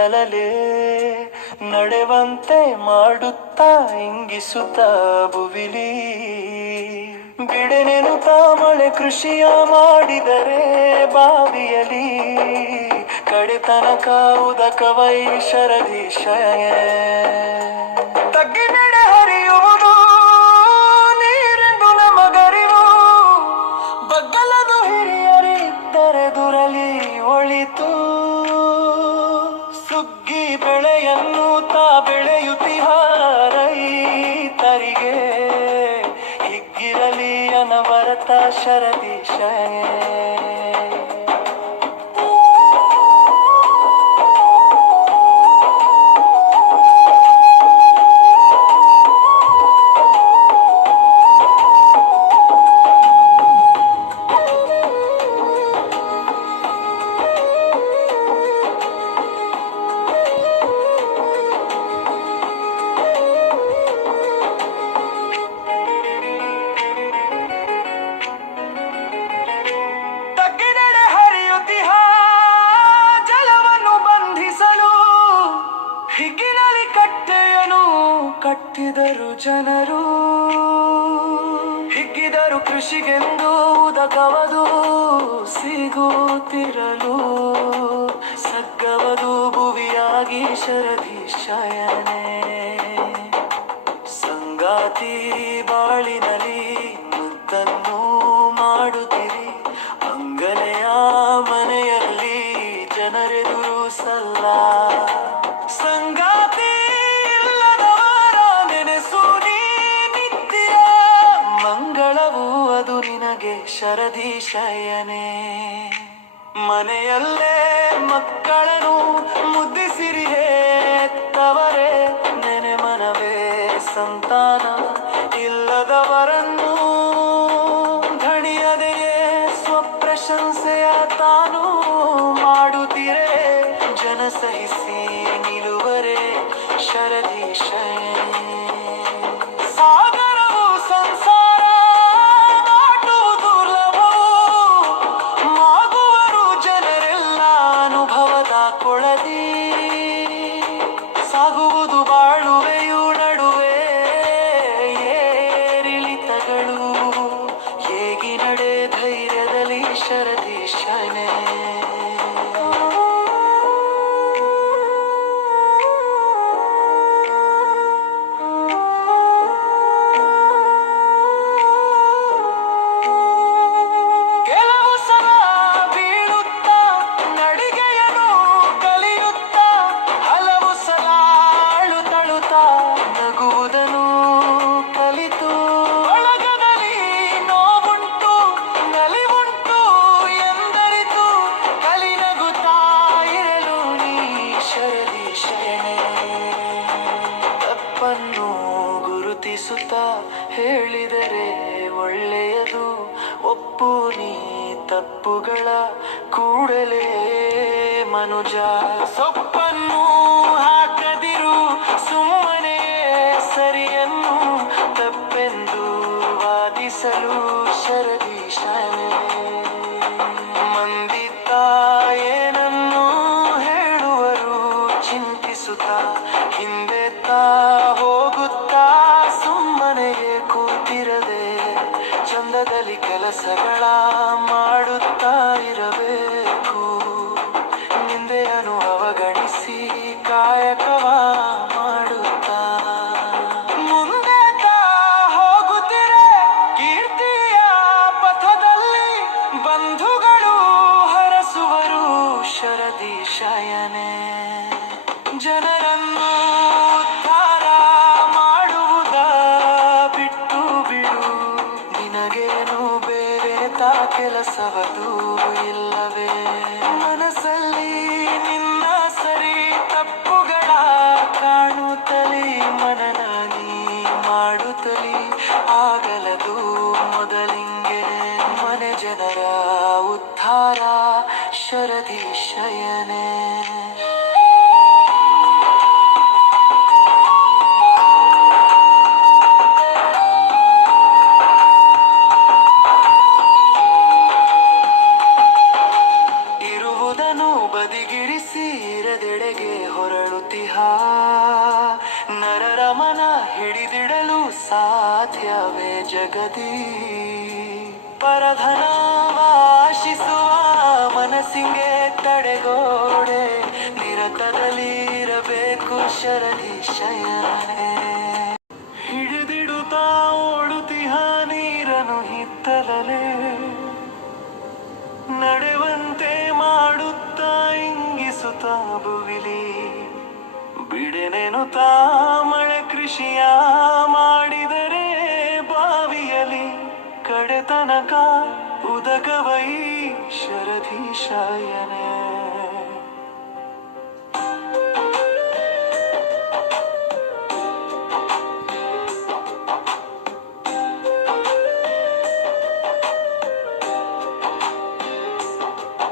ಕತ್ತಲಲೆ ನಡೆವಂತೆ ಮಾಡುತ್ತಾ ಇಂಗಿಸುತ್ತ ಬುವಿಲಿ ಬಿಡೆನೆನುತ್ತಾ ಮಳೆ ಕೃಷಿಯ ಮಾಡಿದರೆ ಬಾವಿಯಲಿ ಕಡೆತನಕ ಉದಕವೈ ಶರದೀಶಯ ತಗ್ಗಿನೆಡೆ ಹರಿಯುವುದು ನೀರೆಂದು ನಮಗರಿವು ಬಗ್ಗಲದು ಹಿರಿಯರಿದ್ದರೆ ದುರಲಿ ಒಳಿತು ಸುಗ್ಗಿ ಬೆಳೆಯನ್ನು ತಾ ಬೆಳೆಯುತ್ತಿಹ ರೈತರಿಗೆ ಹಿಗ್ಗಿರಲಿ ಅನವರತ ಶರದೀಶಯ ಹಿಗ್ಗಿನಲ್ಲಿ ಕಟ್ಟೆಯನು ಕಟ್ಟಿದರು ಜನರು ಹಿಗ್ಗಿದರು ಕೃಷಿಗೆಂದು ಉದಕವದು ಸಿಗುತ್ತಿರಲು ಸಗ್ಗವದು ಭುವಿಯಾಗಿ ಶರದೀಶಯನೇ ಸಂಗಾತಿ ಬಾಳಿನಲ್ಲಿ ಮುದ್ದನ್ನು ಮಾಡುತ್ತಿರಿ ಅಂಗನೆಯ ಮನೆಯಲ್ಲಿ ಜನರೆದುರು ಸಲ್ಲ ಸಂಗಾತಿ ಇಲ್ಲದವರ ನೆನೆಸು ನೀ ನಿತ್ಯ ಮಂಗಳವು ಅದು ನಿನಗೆ ಶರದೀಶಯನೇ ಮನೆಯಲ್ಲೇ ಮಕ್ಕಳನ್ನು ಮುದ್ದಿಸಿರಿ ಹೆತ್ತವರೇ ನೆನೆ ಮನವೇ ಸಂತಾನ ಇಲ್ಲದವರನ್ನು ಧಣಿಯದೆಯೇ ಸ್ವಪ್ರಶಂಸೆಯ ತಾನು ಮಾಡುತ್ತಿರೇ ಜನ ಸಹಿಸಿ ನಿಲುವರೆ ಶರದೀಶಯ ಸಾಗರವು ಸಂಸಾರ ದಾಟುವುದು ದುರ್ಲಭವು ಮಾಗುವರು ಜನರೆಲ್ಲ ಅನುಭವದ ಕೊಳದಿ ಸಾಗುವುದು ಬಾಳುವೆಯು ನಡುವೆ ಏರಿಳಿತಗಳು ಹೇಗಿ ನಡೆ ಧೈರ್ಯದಲ್ಲಿ ಶರದೀಶನೇ ತಪ್ಪನ್ನು ಗುರುತಿಸುತ್ತ ಹೇಳಿದರೆ ಒಳ್ಳೆಯದು ಒಪ್ಪು ನೀ ತಪ್ಪುಗಳ ಕೂಡಲೇ ಮನುಜ ಸೊಪ್ಪನ್ನು ಹಾಕದಿರು ಸುಮ್ಮನೆ ಸರಿಯನ್ನು ತಪ್ಪೆಂದು ವಾದಿಸಲು ಶರದೀಶನೇ ಮಂದಿತ ಏನನ್ನು ಹೇಳುವರು ಚಿಂತಿಸುತ್ತಾ ಹಿಂದೆ ಹೋಗುತ್ತಾ ಸುಮ್ಮನೆಗೆ ಕೂತಿರದೆ ಚಂದದಲ್ಲಿ ಕೆಲಸಗಳ ಮಾಡುತ್ತಾ ಇರಬೇಕು ನಿಂದೆಯನ್ನು ಅವಗಣಿಸಿ ಕಾಯಕವ ಮಾಡುತ್ತಾ ಮುಂದೆ ಹೋಗುತ್ತಿರೆ ಕೀರ್ತಿಯ ಪಥದಲ್ಲಿ ಬಂಧುಗಳು ಹರಸುವರು ಶರದೀಶಯನೇ ಜನರನ್ನು ಉದ್ಧಾರ ಮಾಡುವುದ ಬಿಟ್ಟು ಬಿಡು ನಿನಗೇನು ಬೇರೆ ತಾ ಕೆಲಸವದು ಇಲ್ಲವೇ ಮನಸ್ಸಲ್ಲಿ ನಿನ್ನ ಸರಿ ತಪ್ಪುಗಳ ಕಾಣುತ್ತಲೇ ಮನನ ನೀ ಮಾಡುತ್ತಲೇ ಆಗಲದು ಮೊದಲಿಂಗೆ ಮನೆ ಜನರ ಉದ್ಧಾರ ಶರದೀಶಯನೇ ಬದಿಗಿಡಿಸಿ ಇರದೆಡೆಗೆ ಸಾಧ್ಯವೇ ಜಗದಿ ಪರಧನ ವಾಶಿಸುವ ಮನಸ್ಸಿಗೆ ತಡೆಗೋಡೆ ನಿರತದಲ್ಲಿ ಇರಬೇಕು ಶರದಿ ಶಯನೆ ಹಿಡಿದಿಡುತ್ತಾ ಓಡುತ್ತಿಹ ನೀರನು ಹಿತ್ತಲಲೆ ನಡೆವಂತೆ ಮಾಡುತ್ತಾ ಇಂಗಿಸುತ್ತಾ ಭುವಿಲಿ ಬಿಡೆನೆನುತ್ತಾ ಮಳೆ ಕೃಷಿಯ ಮಾಡಿದರೆ ಬಾವಿಯಲಿ ಕಡೆತನಕ ಉದಕವೈ ಶರಧೀಶಾಯನೆ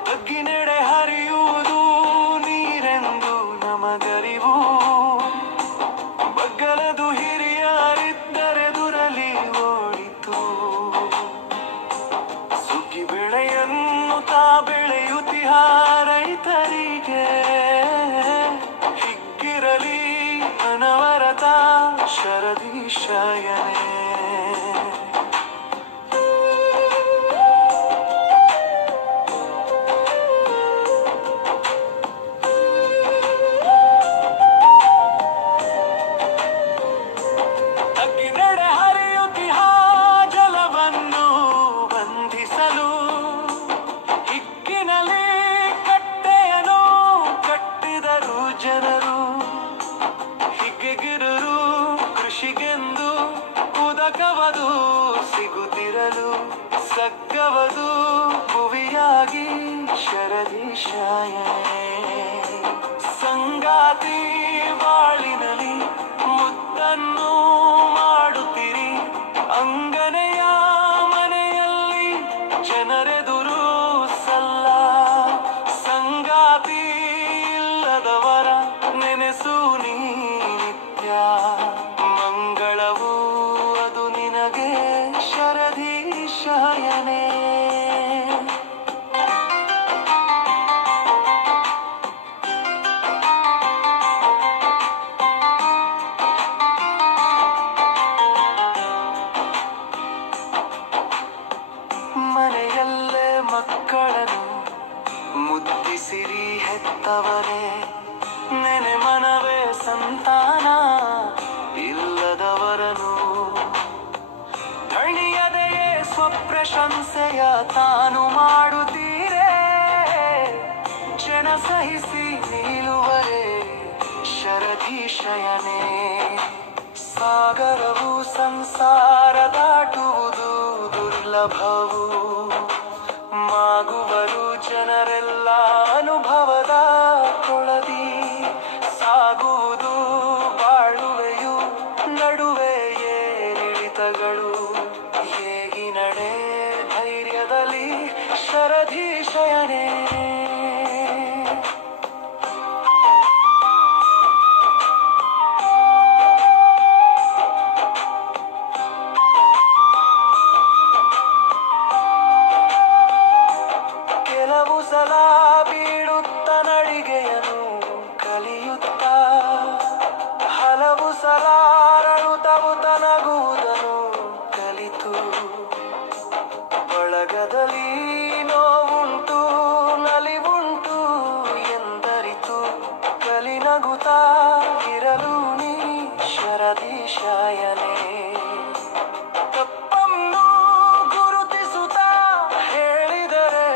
ತಗ್ಗಿನೆಡೆ ಹರಿಯುವುದು ನೀರೆಂದು ನಮಗರಿವು ಬಗ್ಗಲದು ಹಿರಿಯರಿದ್ದರೆ ದುರಲಿ ಓಡಿತು ಸುಗ್ಗಿ ಬೆಳೆಯನ್ನು ತಾ ಬೆಳೆಯುತ್ತಿಹ ರೈತರಿಗೆ ಹಿಗ್ಗಿರಲಿ ಅನವರತ ಶರದೀಶಯನೇ ಕೃಷಿಗೆಂದು ಉದಕವದು ಸಿಗುತ್ತಿರಲು ಸಗ್ಗವದು ಭುವಿಯಾಗಿ ಶರದೀಶಾಯನೆ ಸಂಗಾತಿ ಬಾಳಿನಲಿ ಮುದ್ದನ್ನು ಮಾಡುತ್ತೀರಿ ಅಂಗನೆಯ ಮನೆಯಲ್ಲಿ ಜನರೆದುರು ಸಲ್ಲ ಸಂಗಾತಿ ಇಲ್ಲದವರ ನೆನೆಸು ನೀ ನಿತ್ಯ ಮಂಗಳವು ಅದು ನಿನಗೆ ಶರದೀಶಯನೇ ಮನೆಯಲ್ಲೇ ಮಕ್ಕಳನ್ನು ಮುದ್ದಿಸಿರಿ ಹೆತ್ತವರೇ ನೆನೆ ಮನವೇ ಸಂತಾನ ಇಲ್ಲದವರನು ಧಣಿಯದೆಯೇ ಸ್ವಪ್ರಶಂಸೆಯ ತಾನು ಮಾಡುತ್ತೀರೇ ಜನ ಸಹಿಸಿ ನಿಲ್ಲುವರೇ ಶರದೀಶಯನೇ ಸಾಗರವು ಸಂಸಾರ ದಾಟುವುದು ದುರ್ಲಭವು ಮಾಗುವರು ಜನರೆಲ್ಲ ಅನುಭವದ ಕೊಳದಿ ಸಾಗುವುದು ಬಾಳುವೆಯು ನಡುವೆ ಏರಿಳಿತಗಳು ಹೇಗಿ ನಡೆ ಧೈರ್ಯದಲ್ಲಿ ಶರದೀಶಯನೇ ಕೆಲವು ಸಲ ಬೀಳುತ್ತ ನಡಿಗೆಯನು ಕಲಿಯುತ್ತ ಹಲವು ಸಲ ಅರಳುತ್ತವು ತನಗುವುದನು ಕಲಿತು ಬಳಗದಲ್ಲಿ ನೋವುಂಟು ನಲಿವುಂಟು ಎಂದರಿತು ಕಲಿ ನಗುತ್ತಾ ಇರಲು ನೀ ಶರದೀಶಾಯನೇ ತಪ್ಪನ್ನು ಗುರುತಿಸುತ್ತಾ ಹೇಳಿದರೆ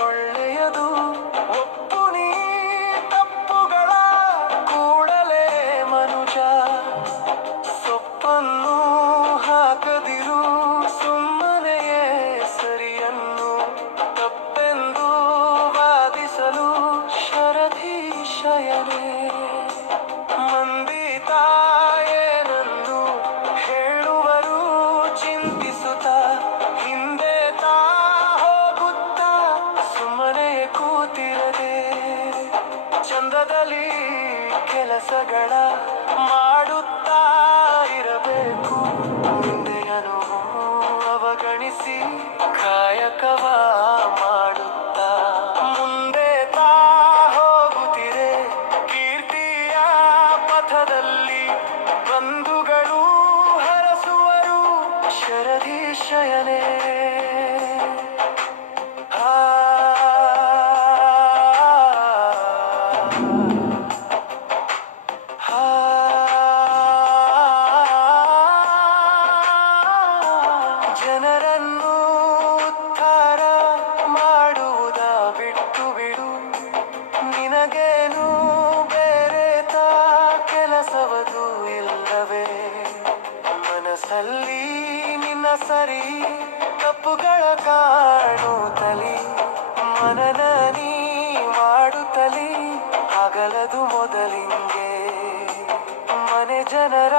ಒಳ್ಳೆಯದು ಒಪ್ಪು ನೀ ತಪ್ಪುಗಳ ಕೂಡಲೇ ಮನುಜ ಸೊಪ್ಪನ್ನು ಹಾಕದಿರು ಸುಮ್ಮನೆಯೇ ಸರಿಯನ್ನು ತಪ್ಪೆಂದು ವಾದಿಸಲು ಶರದೀಶಯನೇ ಮಂದಿ ತಾಯೇನನ್ನು ಹೇಳುವರು ಚಿಂತಿಸುತ್ತ ಹಿಂದೆ ತಾ ಹೋಗುತ್ತ ಸುಮ್ಮನೆ ಕೂತಿರದೆ ಚಂದದಲ್ಲಿ ಕೆಲಸಗಳ ಮಾಡುತ್ತಾ ಇರಬೇಕು ಮುಂದೆ ಅವಗಣಿಸಿ ಕಾಯಕವ ಮಾಡುತ್ತಾ ಮುಂದೆ ತಾ ಹೋಗುತ್ತಿರೆ ಕೀರ್ತಿಯ ಪಥದಲ್ಲಿ ಬಂಧುಗಳು ಹರಸುವ ಶಯನೆ ಆ, ಆ, ಜನರನ್ನು ಉದ್ಧಾರ ಮಾಡುವುದ ಬಿಟ್ಟು ಬಿಡು. ನಿನಗೇನು ಬೇರೆ ಕೆಲಸವದು ಇಲ್ಲವೇ? ಮನಸ್ಸಲ್ಲಿ ನಿನ್ನ ಸರಿ ತಪ್ಪುಗಳ ಕಾಣುತ್ತಲಿ, ಮನನ ನೀ ಮಾಡುತ್ತಲಿ ಆಗಲದು ಮೊದಲಿಂಗೆ. ಮನೆ ಜನರ